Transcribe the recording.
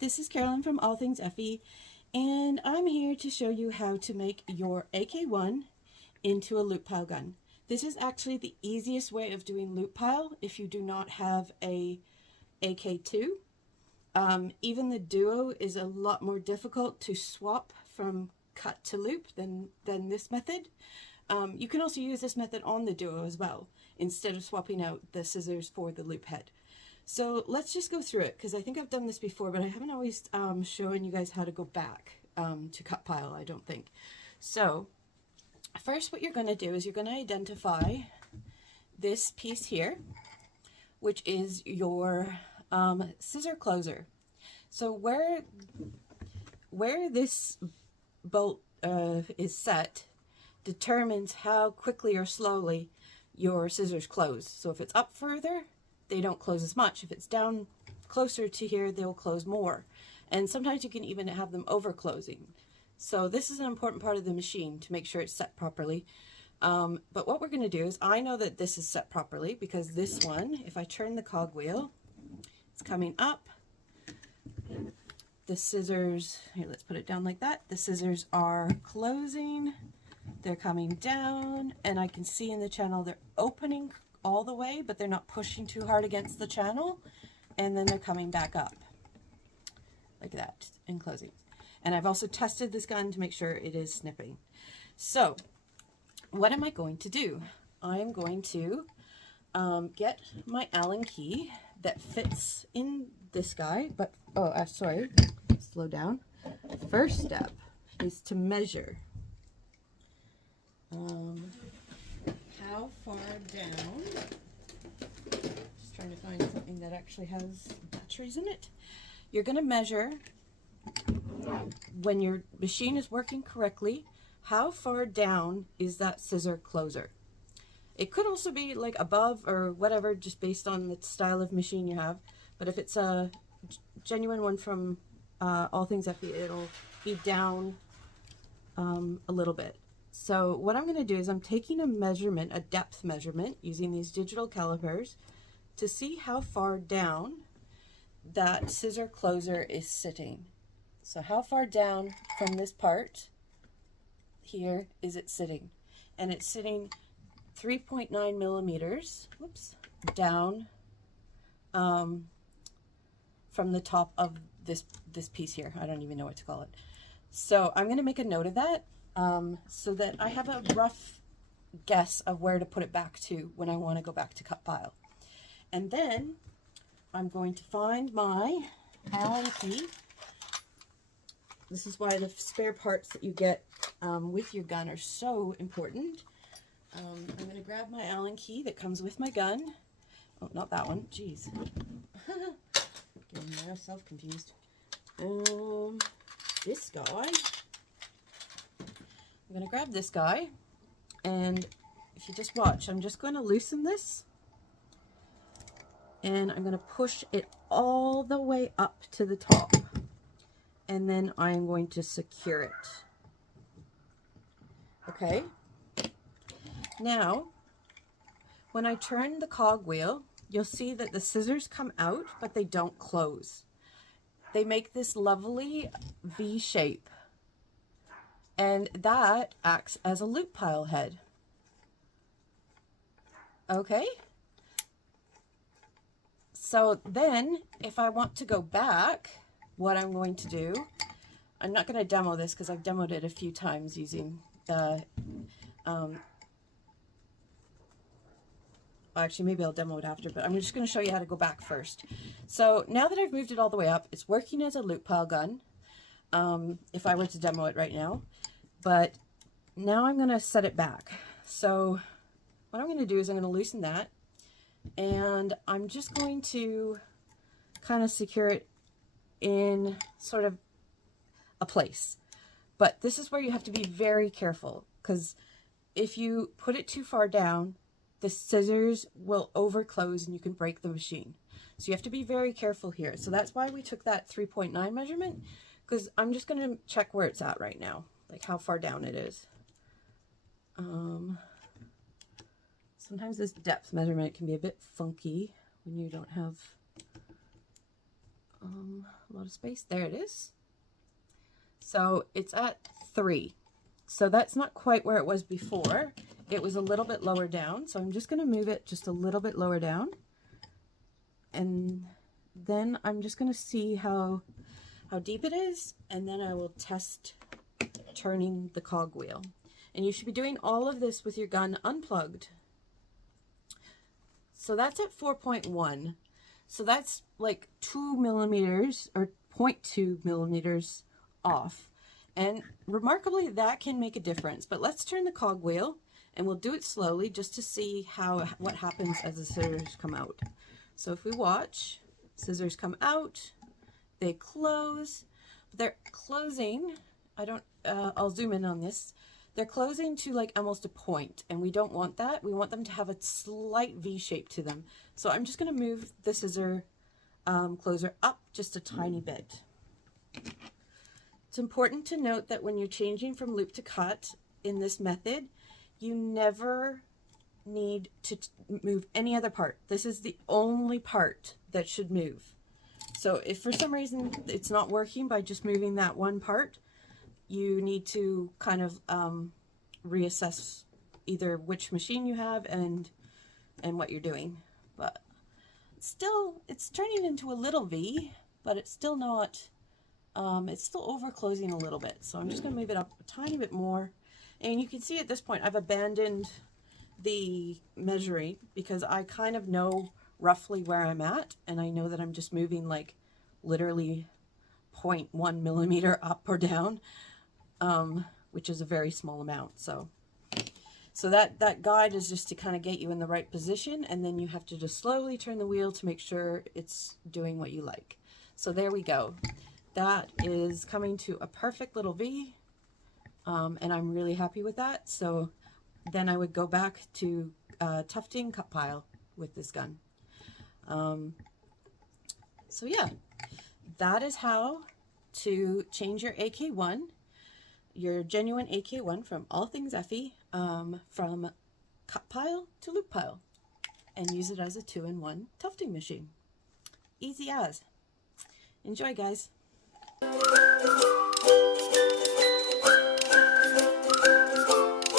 this is Carolyn from All Things Effie, and I'm here to show you how to make your AK-1 into a loop pile gun. This is actually the easiest way of doing loop pile if you do not have a AK-2. Even the Duo is a lot more difficult to swap from cut to loop than this method. You can also use this method on the Duo as well, instead of swapping out the scissors for the loop head. So let's just go through it, because I think I've done this before, but I haven't always shown you guys how to go back to cut pile, I don't think. So first what you're going to do is you're going to identify this piece here, which is your scissor closer. So where this bolt is set determines how quickly or slowly your scissors close. So if it's up further, they don't close as much. If it's down closer to here, they'll close more. And sometimes you can even have them over closing. So this is an important part of the machine to make sure it's set properly. But what we're going to do is, I know that this is set properly because this one, if I turn the cogwheel, it's coming up. The scissors, here, let's put it down like that. The scissors are closing, they're coming down, and I can see in the channel they're opening all the way, but they're not pushing too hard against the channel, and then they're coming back up like that and closing. And I've also tested this gun to make sure it is snipping. So what am I going to do? I'm going to get my Allen key that fits in this guy, but sorry, slow down. First step is to measure how far down. Just trying to find something that actually has batteries in it. You're going to measure, when your machine is working correctly, how far down is that scissor closer. It could also be like above or whatever, just based on the style of machine you have. But if it's a genuine one from All Things Effie, it'll be down a little bit. So what I'm going to do is I'm taking a measurement, a depth measurement, using these digital calipers to see how far down that scissor closer is sitting. So how far down from this part here is it sitting? And it's sitting 3.9 millimeters, whoops, down from the top of this piece here. I don't even know what to call it. So I'm going to make a note of that so that I have a rough guess of where to put it back to when I want to go back to cut pile. And then I'm going to find my Allen key. This is why the spare parts that you get with your gun are so important. I'm going to grab my Allen key that comes with my gun. Oh, not that one. Jeez. Getting myself confused. This guy. I'm going to grab this guy, and if you just watch, I'm just going to loosen this, and I'm going to push it all the way up to the top, and then I'm going to secure it. Okay? Now, when I turn the cogwheel, you'll see that the scissors come out, but they don't close. They make this lovely V shape, and that acts as a loop pile head. Okay? So then, if I want to go back, what I'm going to do, I'm not going to demo this because I've demoed it a few times using the actually, maybe I'll demo it after, but I'm just going to show you how to go back first. So now that I've moved it all the way up, it's working as a loop pile gun, if I were to demo it right now. But now I'm going to set it back. So what I'm going to do is I'm going to loosen that, and I'm just going to kind of secure it in sort of a place. But this is where you have to be very careful, because if you put it too far down, the scissors will overclose and you can break the machine. So you have to be very careful here. So that's why we took that 3.9 measurement, because I'm just going to check where it's at right now, like how far down it is. Sometimes this depth measurement can be a bit funky when you don't have a lot of space. There it is. So it's at 3. So that's not quite where it was before. It was a little bit lower down. So I'm just going to move it just a little bit lower down. And then I'm just going to see how deep it is. And then I will test turning the cogwheel. And you should be doing all of this with your gun unplugged. So that's at 4.1. So that's like 2 millimeters or 0.2 millimeters off. And remarkably, that can make a difference. But let's turn the cogwheel, and we'll do it slowly just to see what happens as the scissors come out. So if we watch, scissors come out, they close. They're closing. I'll zoom in on this. They're closing to like almost a point, and we don't want that. We want them to have a slight V shape to them. So I'm just going to move the scissor closer up just a tiny bit. It's important to note that when you're changing from loop to cut in this method, you never need to move any other part. This is the only part that should move. So if for some reason it's not working by just moving that one part, you need to kind of reassess either which machine you have and what you're doing. But still, it's turning into a little V, but it's still not, it's still over closing a little bit. So I'm just going to move it up a tiny bit more. And you can see at this point I've abandoned the measuring because I kind of know roughly where I'm at, and I know that I'm just moving like literally 0.1 millimeter up or down. Which is a very small amount. So that guide is just to kind of get you in the right position, and then you have to just slowly turn the wheel to make sure it's doing what you like. So there we go. That is coming to a perfect little V, and I'm really happy with that. So then I would go back to tufting cut pile with this gun. So yeah, that is how to change your AK1, your genuine AK1 from All Things Effie, from cut pile to loop pile, and use it as a 2-in-1 tufting machine. Easy as. Enjoy, guys.